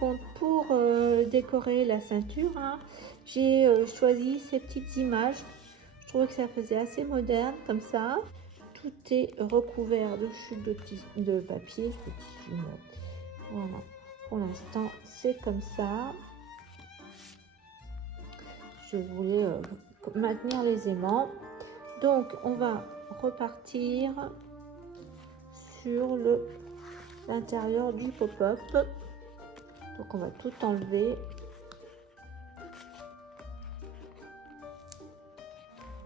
contre, pour décorer la ceinture, hein, j'ai choisi ces petites images. Je trouvais que ça faisait assez moderne comme ça. Tout est recouvert de chutes de papier, de tissu. Voilà, pour l'instant c'est comme ça. Je voulais maintenir les aimants. Donc on va repartir sur l'intérieur du pop-up. Donc on va tout enlever.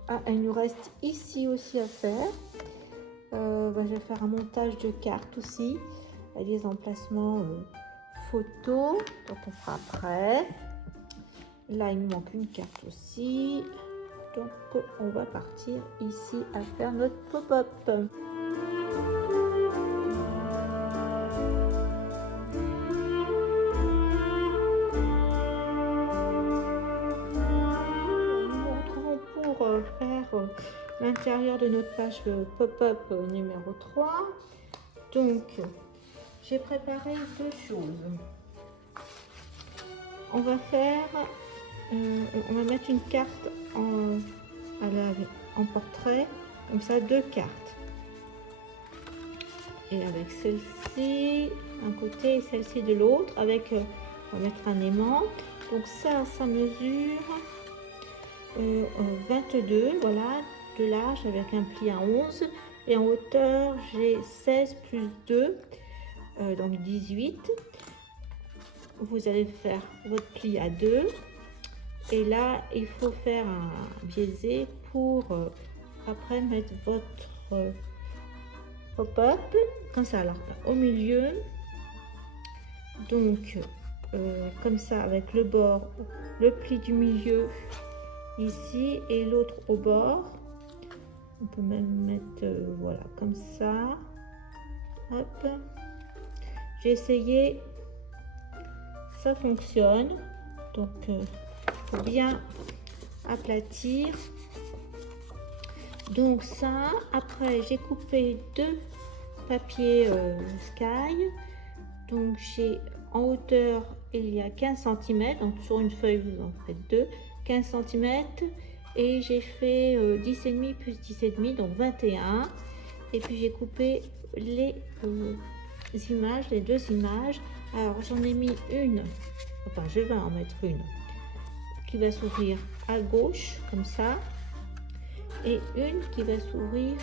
Ah, il nous reste ici aussi à faire. Je vais faire un montage de cartes aussi, avec des emplacements photos. Donc on fera après. Là il nous manque une carte aussi. Donc on va partir ici à faire notre pop-up. Faire l'intérieur de notre page pop-up numéro 3. Donc j'ai préparé deux choses. On va faire on va mettre une carte en portrait, comme ça, deux cartes, et avec celle-ci d'un côté et celle-ci de l'autre, avec on va mettre un aimant. Donc ça mesure 22, voilà, de large, avec un pli à 11, et en hauteur j'ai 16 plus 2, donc 18. Vous allez faire votre pli à 2, et là il faut faire un biaisé pour après mettre votre pop-up comme ça. Alors au milieu, donc comme ça, avec le bord, le pli du milieu ici et l'autre au bord. On peut même mettre voilà, comme ça. Hop, j'ai essayé, ça fonctionne. Donc faut bien aplatir. Donc ça, après j'ai coupé deux papiers Sky. Donc j'ai en hauteur, il y a 15 cm, donc sur une feuille vous en faites deux, 15 cm, et j'ai fait 10,5 plus 10,5, donc 21. Et puis j'ai coupé les images, les deux images. Alors j'en ai mis une, enfin je vais en mettre une qui va s'ouvrir à gauche comme ça, et une qui va s'ouvrir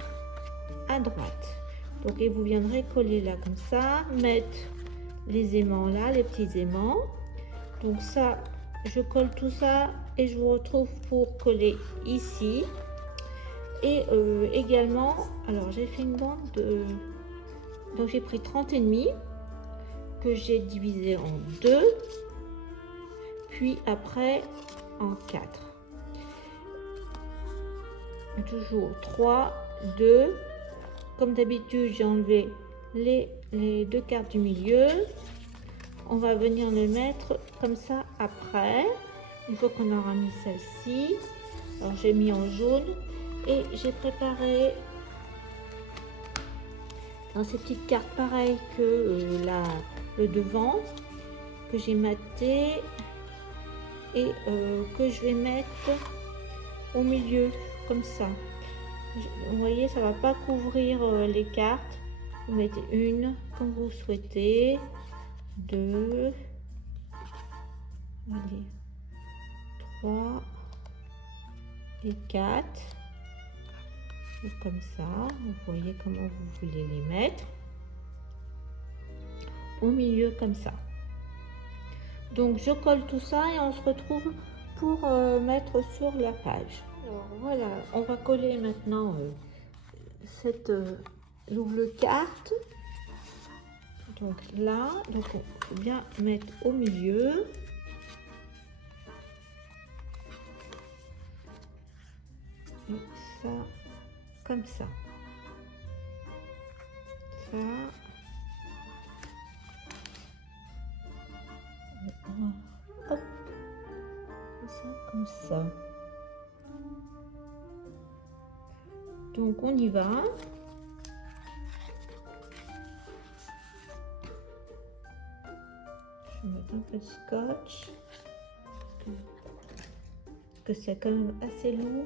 à droite. Donc et vous viendrez coller là comme ça, mettre les aimants là, les petits aimants. Donc ça, je colle tout ça et je vous retrouve pour coller ici. Et également, alors j'ai fait une bande de, donc j'ai pris 30,5 que j'ai divisé en deux, puis après en 4. Toujours 3, 2. Comme d'habitude, j'ai enlevé les deux cartes du milieu. On va venir les mettre comme ça après, une fois qu'on aura mis celle-ci. Alors j'ai mis en jaune, et j'ai préparé dans ces petites cartes pareilles que le devant, que j'ai maté et que je vais mettre au milieu comme ça. Vous voyez, ça va pas couvrir les cartes. Vous mettez une comme vous souhaitez, deux, allez, 3 et 4, et comme ça. Vous voyez comment vous voulez les mettre au milieu comme ça. Donc je colle tout ça et on se retrouve pour mettre sur la page. Alors voilà, on va coller maintenant cette double carte. Donc là, donc on peut bien mettre au milieu. Et ça, comme ça. Ça. Hop. Ça, comme ça. Donc on y va. Je vais mettre un peu de scotch. Que c'est quand même assez lourd.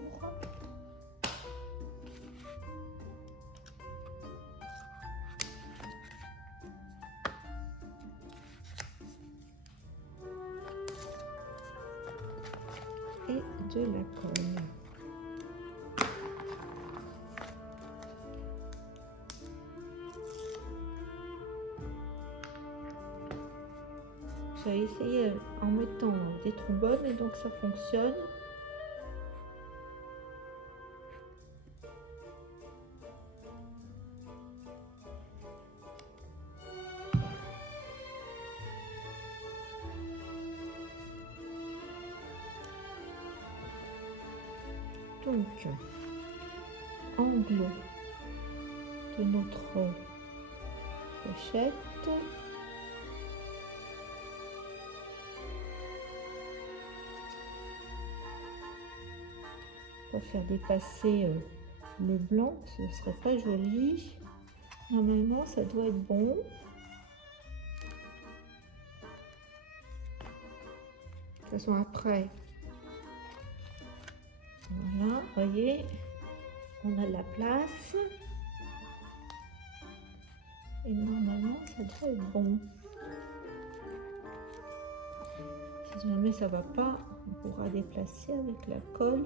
Et de la colle. J'ai essayé en mettant des trombones et donc ça fonctionne. Donc, angle de notre pochette. On va faire dépasser le blanc, ce ne serait pas joli. Normalement, ça doit être bon. De toute façon, après, voilà, voyez, on a de la place. Et normalement, ça doit être bon. Si jamais ça va pas, on pourra déplacer avec la colle.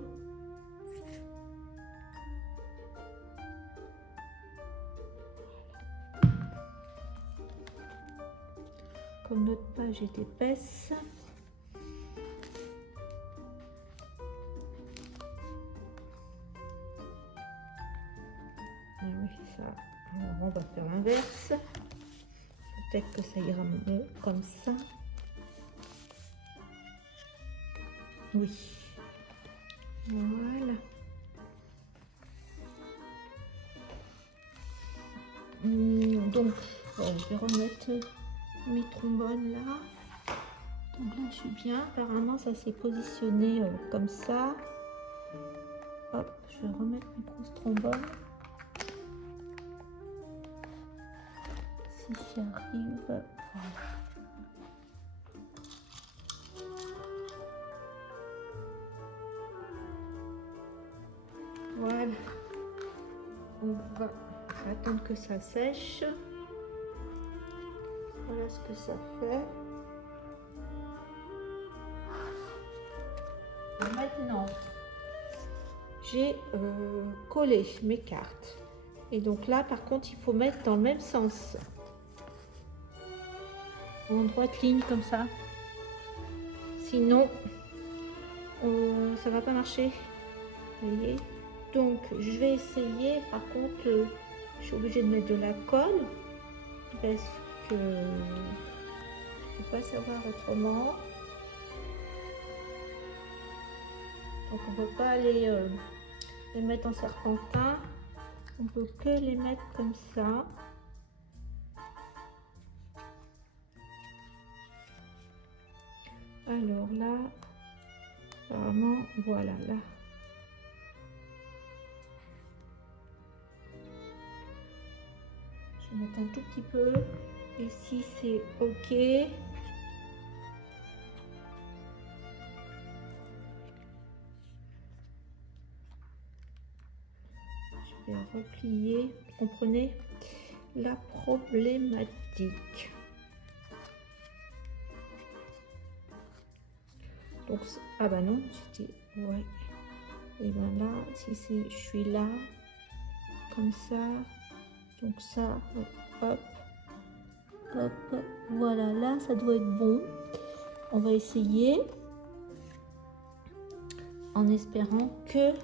Comme notre page est épaisse, ah oui, ça. Alors on va faire l'inverse. Peut-être que ça ira mieux comme ça. Oui. Voilà. Donc, je vais remettre mes trombones là. Donc là, je suis bien. Apparemment, ça s'est positionné comme ça. Hop, je vais remettre mes grosses trombones. Si j'y arrive. Voilà. Voilà. On va attendre que ça sèche. Voilà ce que ça fait. Et maintenant, j'ai collé mes cartes. Et donc là, par contre, il faut mettre dans le même sens. En droite ligne comme ça. Sinon, ça va pas marcher. Vous voyez? Donc, je vais essayer. Par contre, je suis obligée de mettre de la colle parce que je ne peux pas savoir autrement. Donc, on ne peut pas les mettre en serpentin. On peut que les mettre comme ça. Alors là, apparemment, voilà là. Je vais mettre un tout petit peu. Et si c'est OK. Je vais replier. Vous comprenez la problématique. Donc, ah bah non, j'étais, ouais. Et ben là, si c'est, je suis là, comme ça, donc ça, hop, hop, voilà, là, ça doit être bon. On va essayer, en espérant que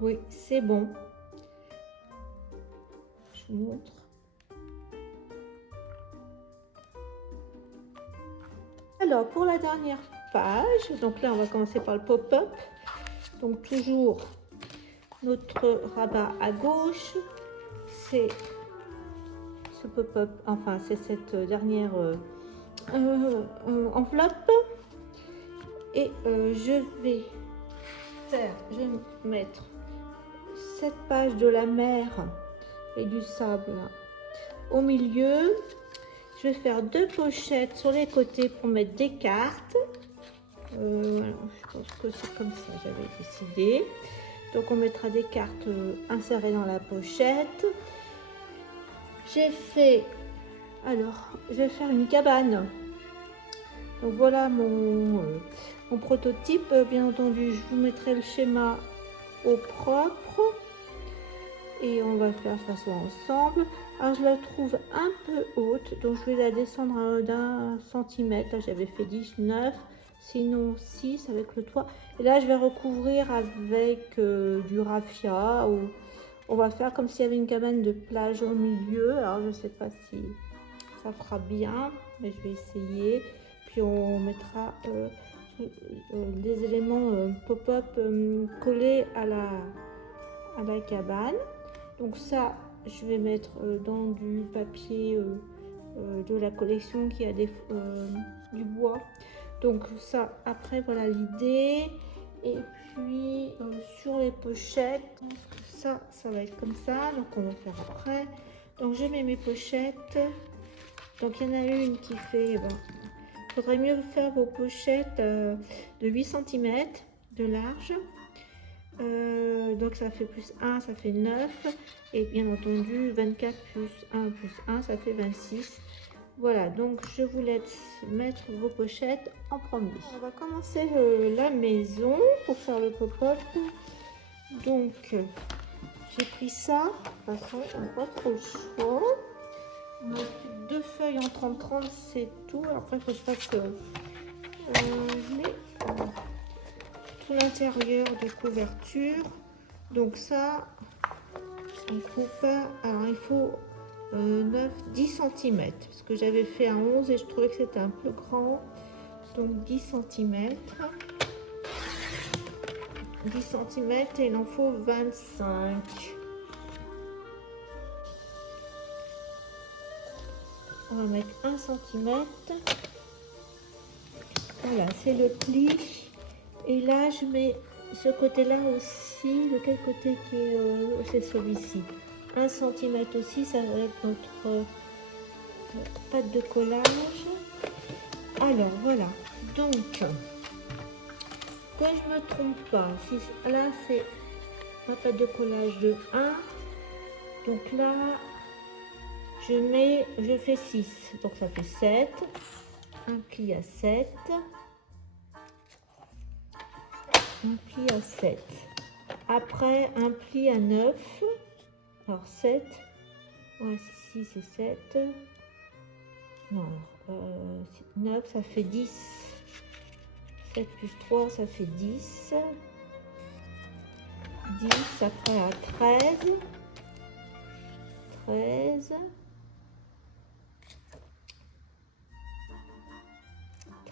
oui, c'est bon. Je vous montre. Alors, pour la dernière page, donc là, on va commencer par le pop-up. Donc, toujours notre rabat à gauche, c'est ce pop-up, enfin, c'est cette dernière enveloppe. Et je vais mettre cette page de la mer et du sable au milieu, je vais faire 2 pochettes sur les côtés pour mettre des cartes. Voilà, je pense que c'est comme ça, j'avais décidé. Donc on mettra des cartes insérées dans la pochette. J'ai fait, alors je vais faire une cabane. Donc voilà mon prototype. Bien entendu, je vous mettrai le schéma au propre et on va faire ça ensemble. Alors je la trouve un peu haute, donc je vais la descendre d'1 centimètre. Là j'avais fait 19, sinon 6 avec le toit. Et là je vais recouvrir avec du raffia. Ou on va faire comme s'il y avait une cabane de plage au milieu. Alors je ne sais pas si ça fera bien, mais je vais essayer. Puis on mettra des éléments pop-up collés à la cabane. Donc ça, je vais mettre dans du papier de la collection qui a du bois. Donc ça, après, voilà l'idée. Et puis sur les pochettes, ça va être comme ça. Donc on va faire après. Donc je mets mes pochettes. Donc il y en a une qui fait... il faudrait mieux faire vos pochettes de 8 cm de large. Donc ça fait plus 1, ça fait 9. Et bien entendu, 24 plus 1, ça fait 26. Voilà, donc je vous laisse mettre vos pochettes en premier. On va commencer la maison pour faire le pop-up. Donc, j'ai pris ça. De toute façon, on n'a pas trop le choix. On a plus 2 feuilles en 30-30, c'est tout. Après, il faut que je fasse tout l'intérieur de couverture. Donc ça, on coupe. Alors, il faut 10 cm. Parce que j'avais fait un 11 et je trouvais que c'était un peu grand. Donc 10 cm. 10 cm et il en faut 25. On va mettre 1 cm. Voilà, c'est le pli. Et là, je mets ce côté-là aussi. De quel côté qui est c'est celui-ci. 1 cm aussi, ça va être notre pâte de collage. Alors, voilà. Donc, que je ne me trompe pas, si, là, c'est ma pâte de collage de 1. Donc là, je fais 6. Donc, ça fait 7. Un pli à 7. Un pli à 7. Après, un pli à 9. Alors, 7. Ouais, 6 et 7. Non, 9, ça fait 10. 7 plus 3, ça fait 10. 10, après à 13. 13.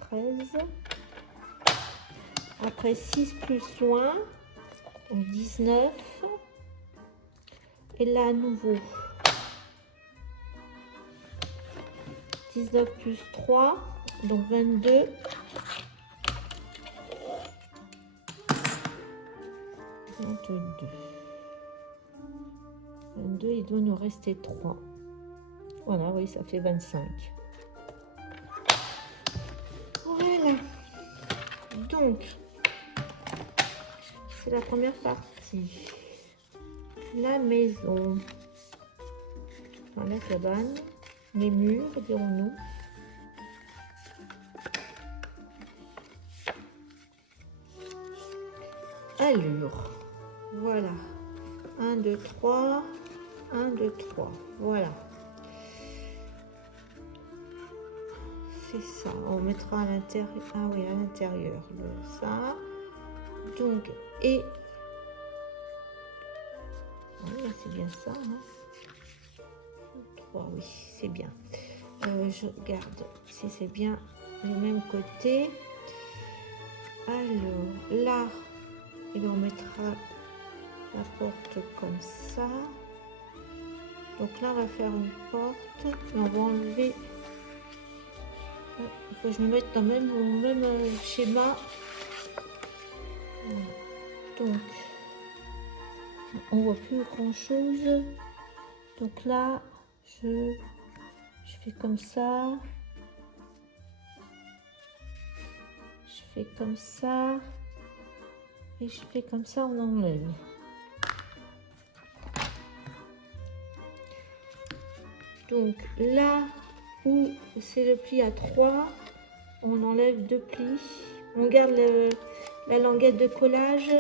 13. Après 6 plus loin, donc 19. Et là à nouveau 19 plus 3, donc 22. 22, il doit nous rester 3. Voilà, oui, ça fait 25. Voilà. Donc, c'est la première partie. La maison. Enfin, la cabane. Les murs, dirons-nous. Allure. Voilà. 1, 2, 3. 1, 2, 3. Voilà. C'est ça. On mettra à l'intérieur. Ah oui, à l'intérieur. Ça. Donc, et... Oui, c'est bien ça. Hein. 3, oui, c'est bien. Je regarde si c'est bien le même côté. Alors, là, et on mettra la porte comme ça. Donc là, on va faire une porte. Et on va enlever. Il faut que je me mette dans mon même schéma. Voilà. Donc, on voit plus grand chose. Donc là, je fais comme ça, je fais comme ça, et je fais comme ça, on enlève. Donc là où c'est le pli à 3, on enlève 2 plis, on garde la languette de collage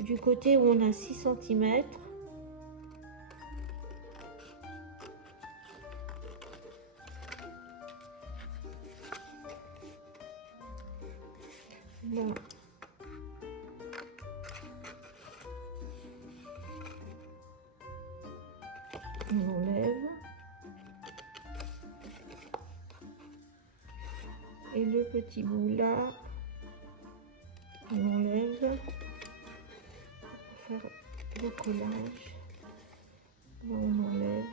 du côté où on a 6 cm. Là. On enlève. Et le petit bout là, on enlève. Pour faire le collage. Là, on enlève.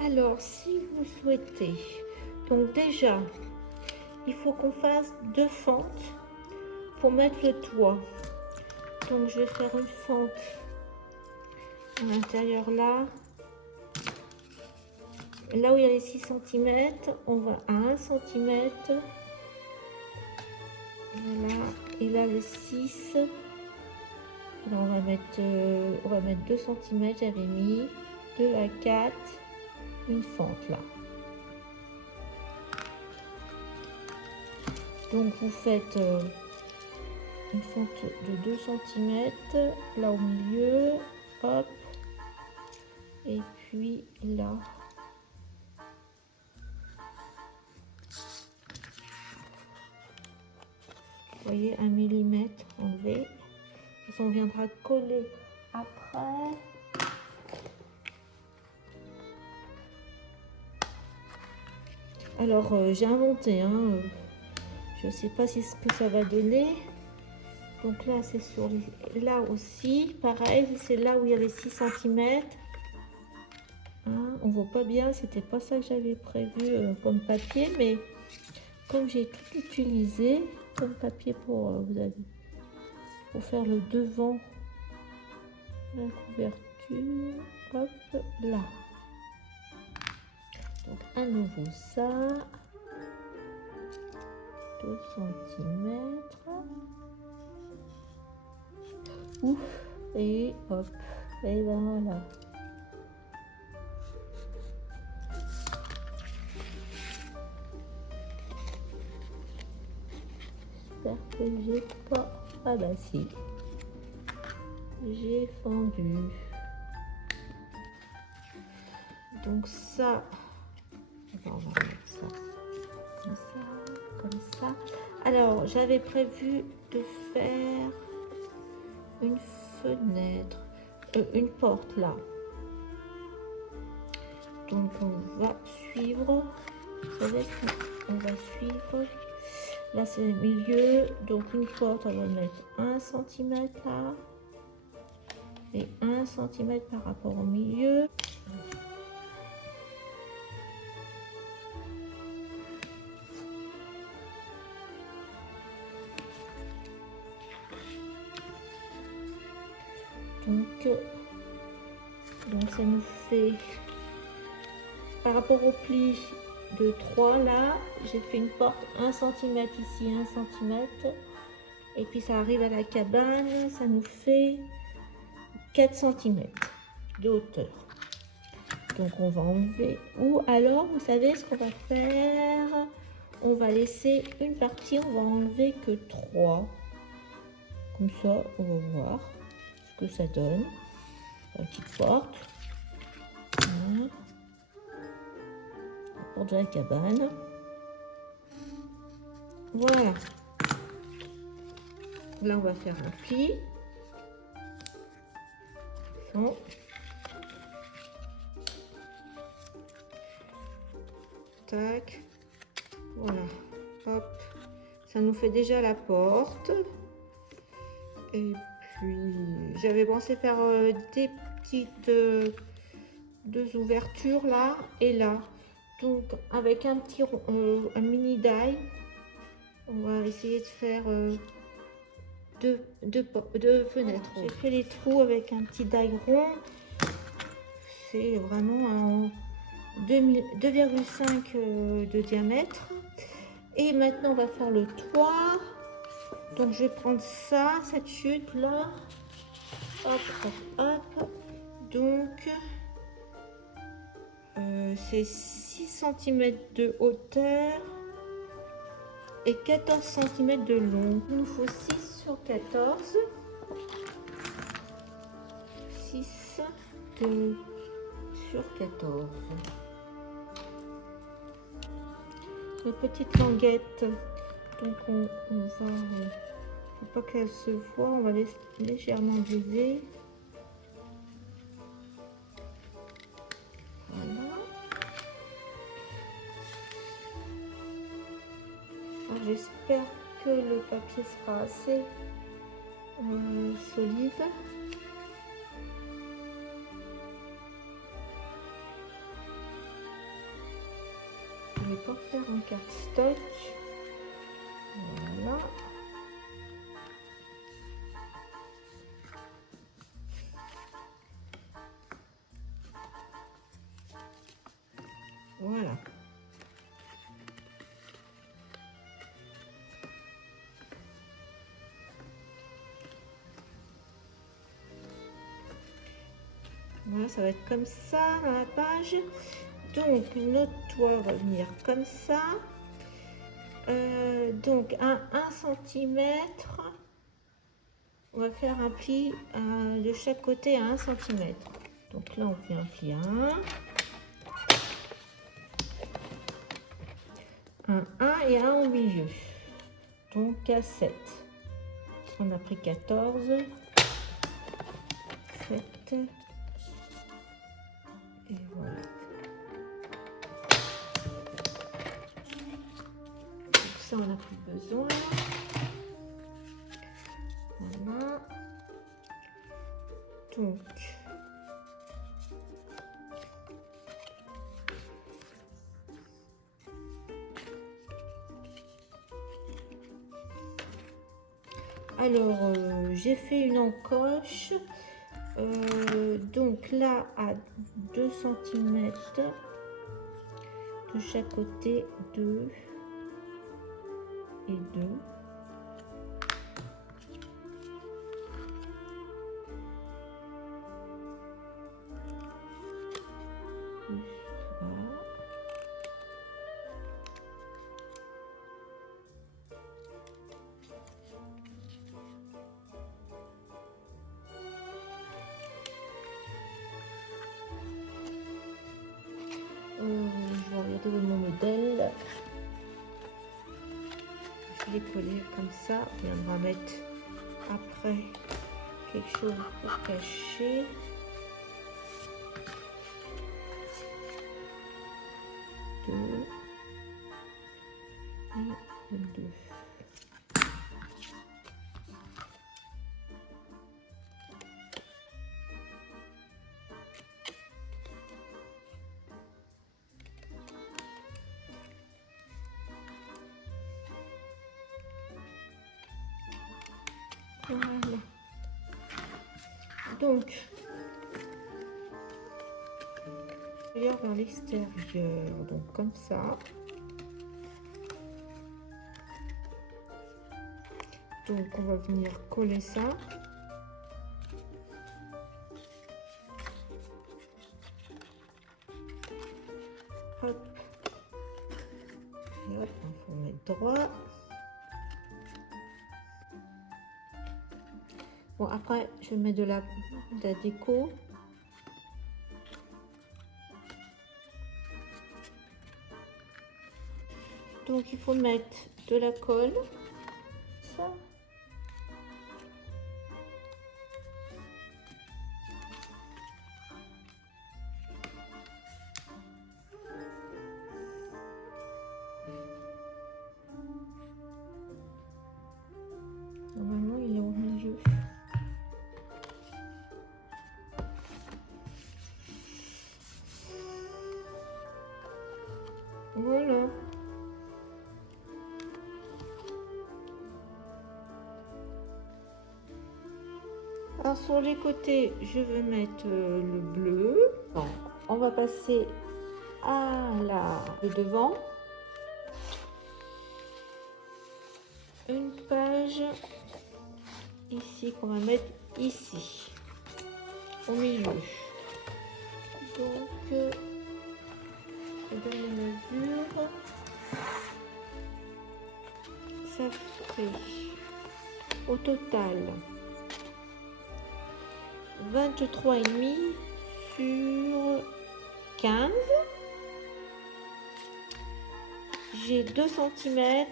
Alors, si vous souhaitez, donc déjà, il faut qu'on fasse 2 fentes pour mettre le toit. Donc, je vais faire une fente à l'intérieur là. Là où il y a les 6 cm, on va à 1 cm. Voilà. Et là, le 6. Là, on va mettre 2 cm, j'avais mis 2 à 4. Une fente là. Donc vous faites une fente de 2 cm là au milieu, hop, et puis là. Vous voyez, 1 mm enlevé. Et on viendra coller après. Alors, j'ai inventé, hein, je ne sais pas si ce que ça va donner. Donc là, c'est sur là aussi, pareil, c'est là où il y avait 6 cm. Hein, on voit pas bien, c'était pas ça que j'avais prévu comme papier, mais comme j'ai tout utilisé comme papier pour, pour faire le devant, la couverture, hop, là. Donc à nouveau ça, 2 cm, ouf, et hop, et ben voilà. J'espère que j'ai pas, ah bah si, j'ai fendu. Donc ça, on va mettre ça comme ça, comme ça. Alors, j'avais prévu de faire une fenêtre, une porte là. Donc, on va suivre. On va suivre. Là, c'est le milieu. Donc, une porte, on va mettre 1 cm là. Et 1 cm par rapport au milieu. Donc ça nous fait, par rapport au pli de 3 là, j'ai fait une porte 1 cm ici, 1 cm, et puis ça arrive à la cabane, ça nous fait 4 cm de hauteur. Donc on va enlever, ou alors vous savez ce qu'on va faire, on va laisser une partie, on va enlever que 3, comme ça on va voir ce que ça donne. La petite porte, voilà. La porte de la cabane, voilà. Là on va faire un pli, tac. Voilà, hop. Ça nous fait déjà la porte. Et puis, j'avais pensé faire des petites deux ouvertures là et là. Donc, avec un petit un mini die, on va essayer de faire deux fenêtres. J'ai fait les trous avec un petit die rond. C'est vraiment un 2,5 de diamètre. Et maintenant, on va faire le toit. Donc, je vais prendre ça, cette chute là. Hop, hop, hop. Donc, c'est 6 cm de hauteur et 14 cm de long. Il nous faut 6 sur 14. 6 sur 14. Une petite languette. Donc, on va... faut pas qu'elle se voit. On va légèrement biaiser. J'espère que le papier sera assez solide. Je vais pas faire un cardstock. Voilà. Voilà. Voilà, ça va être comme ça dans la page. Donc, notre toit va venir comme ça. Donc, à 1 cm, on va faire un pli de chaque côté à 1 cm. Donc là, on fait un pli à 1 et un au milieu. Donc, à 7. On a pris 14, 7. Et voilà. Donc ça, on n'a plus besoin. Voilà. Donc, alors, j'ai fait une encoche. Donc là, à 2 cm de chaque côté, 2 et 2. Je vais regarder mon modèle. Je vais coller comme ça et on va mettre après quelque chose pour cacher. Deux et deux. Voilà. Donc, vers l'extérieur, donc comme ça. Donc, on va venir coller ça. Hop. Et hop, il faut mettre droit. Bon, après, je mets de la déco. Donc, il faut mettre de la colle. Ça. Voilà. Alors sur les côtés, je vais mettre le bleu. Donc, on va passer à le devant. Une page ici qu'on va mettre ici, au milieu. Donc, je donne les mesures. Ça fait au total 23,5 sur 15. J'ai 2 cm,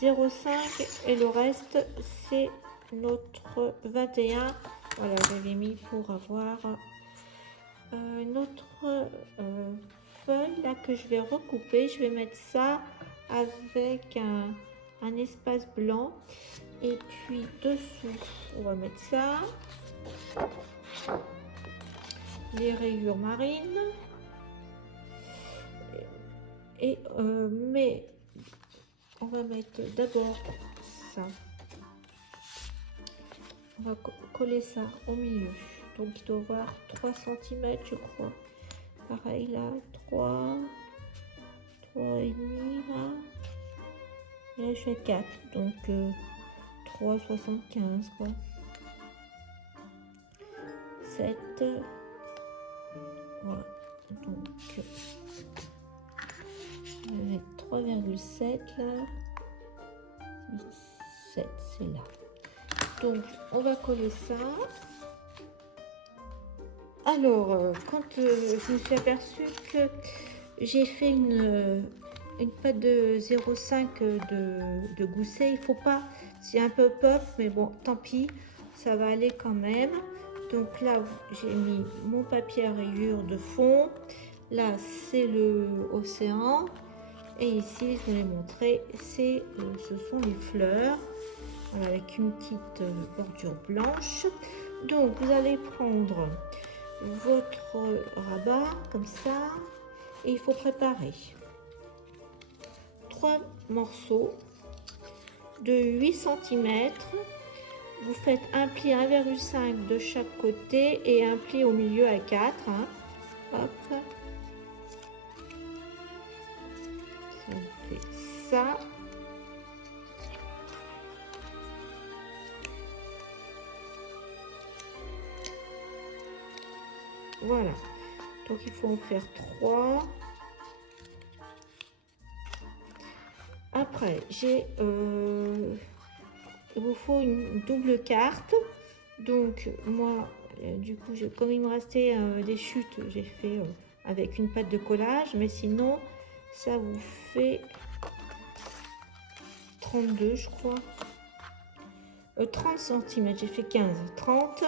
0,5 et le reste c'est notre 21. Voilà, j'avais mis pour avoir notre feuille là que je vais recouper. Je vais mettre ça avec un espace blanc et puis dessous on va mettre ça, les rayures marines mais on va mettre d'abord ça, on va coller ça au milieu, donc il doit avoir 3 cm je crois, pareil là, 3 et demi là, et là je fais 4, donc 3,75 quoi, 7, voilà, donc je vais mettre 3,7 là, 7 c'est là, donc on va coller ça. Alors quand je me suis aperçue que j'ai fait une pâte de 0,5 de gousset, il faut pas, c'est un peu pop mais bon tant pis, ça va aller quand même. Donc là j'ai mis mon papier à rayures de fond, là c'est le océan et ici je vais les montrer, ce sont les fleurs, voilà, avec une petite bordure blanche. Donc vous allez prendre votre rabat comme ça et il faut préparer 3 morceaux de 8 cm. Vous faites un pli 1,5 de chaque côté et un pli au milieu à 4. Hein. Hop. Ça fait ça. Voilà. Donc il faut en faire 3. Après, il vous faut une double carte. Donc moi, du coup, comme il me restait des chutes, j'ai fait avec une pâte de collage. Mais sinon, ça vous fait 32, je crois. 30 cm, j'ai fait 15, 30.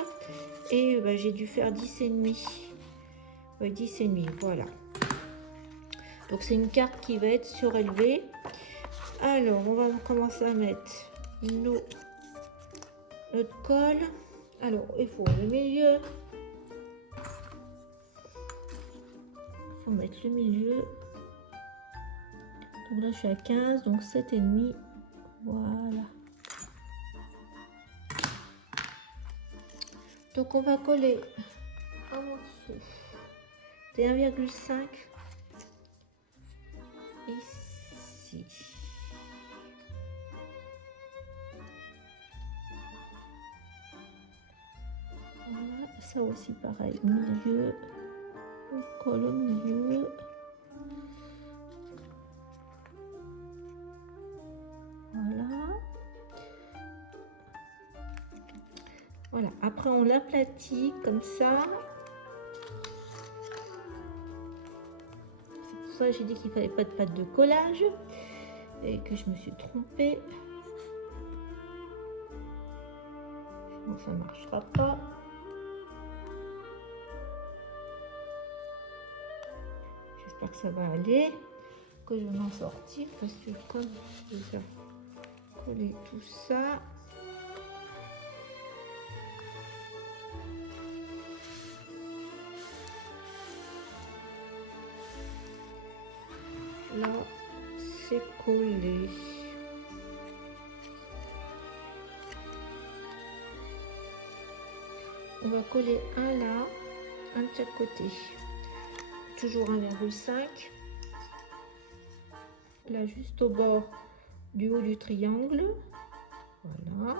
Et j'ai dû faire 10,5. Ouais, 10,5, voilà. Donc c'est une carte qui va être surélevée. Alors, on va commencer à mettre notre colle. Alors, il faut le milieu. Il faut mettre le milieu. Donc là, je suis à 15, donc 7,5. Voilà. Donc, on va coller en dessous des 1,5 ici. Voilà, ça aussi pareil, milieu, on colle au milieu. Voilà. Voilà, après on l'aplatit comme ça. C'est pour ça que j'ai dit qu'il ne fallait pas de pâte de collage et que je me suis trompée. Bon, ça ne marchera pas. J'espère que ça va aller, que je vais m'en sortir parce que comme je vais coller tout ça. là c'est collé. On va coller un là, un de chaque côté. Toujours 1,5. Là juste au bord du haut du triangle. Voilà.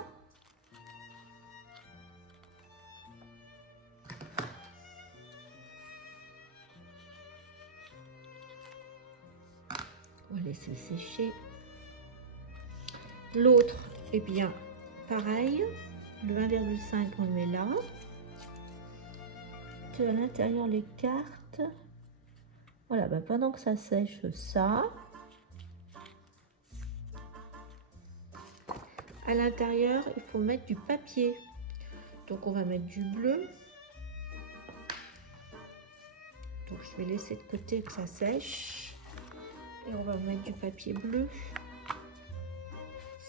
On va laisser sécher. L'autre, eh bien, pareil. Le 1,5, on le met là. À l'intérieur, les cartes. Voilà, ben pendant que ça sèche, ça. À l'intérieur, il faut mettre du papier. Donc, on va mettre du bleu. Donc, je vais laisser de côté que ça sèche. Et on va mettre du papier bleu.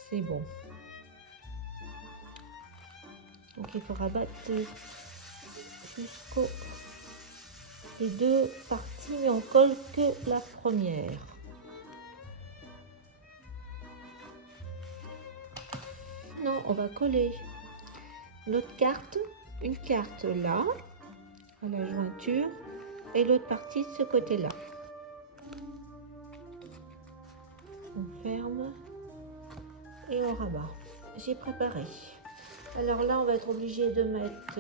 C'est bon. Donc, il faut rabattre jusqu'aux les deux parties, mais on colle que la première. Non, on va coller l'autre carte, une carte là, à la jointure, et l'autre partie de ce côté-là. On ferme et on rabat. J'ai préparé. Alors là, on va être obligé de mettre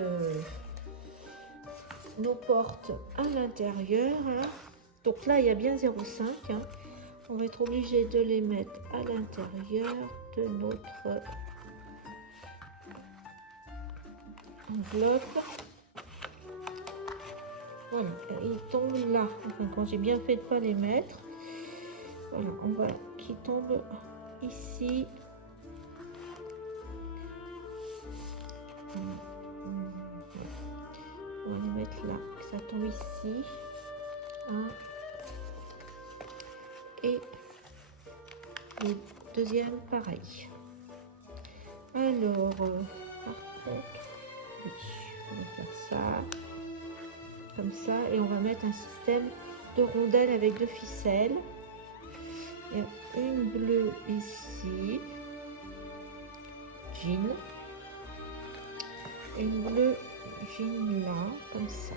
nos portes à l'intérieur. Hein. Donc là, il y a bien 0,5. Hein. On va être obligé de les mettre à l'intérieur de notre enveloppe. Voilà, ils tombent là. Enfin, quand j'ai bien fait de ne pas les mettre. Voilà, on va qu'ils tombent ici. On va les mettre là, que ça tombe ici. Un. Et le deuxième, pareil. Alors, par contre, oui, on va faire ça, comme ça, et on va mettre un système de rondelles avec 2 ficelles. Il y a une bleue ici, jean, une bleue jean là, comme ça,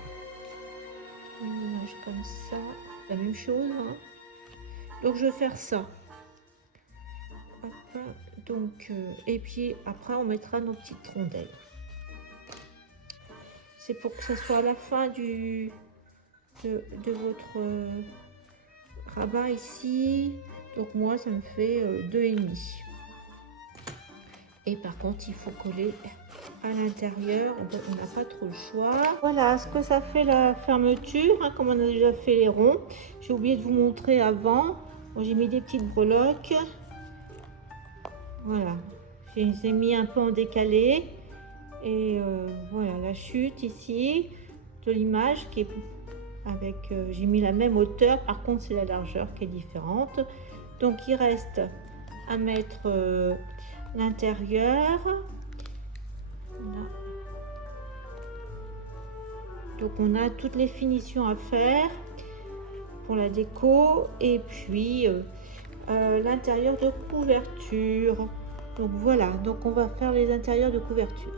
une image comme ça, la même chose, hein. Donc je vais faire ça. Hop, donc et puis après on mettra nos petites rondelles. C'est pour que ça soit à la fin de votre rabat ici. Donc moi ça me fait 2,5. Et par contre il faut coller à l'intérieur, on n'a pas trop le choix. Voilà ce que ça fait la fermeture, hein, comme on a déjà fait les ronds. J'ai oublié de vous montrer avant. Bon, j'ai mis des petites breloques. Voilà, je les ai mis un peu en décalé. Et voilà la chute ici de l'image qui est avec, j'ai mis la même hauteur, par contre c'est la largeur qui est différente. Donc il reste à mettre l'intérieur. Donc on a toutes les finitions à faire pour la déco et puis l'intérieur de couverture. Donc voilà, donc on va faire les intérieurs de couverture.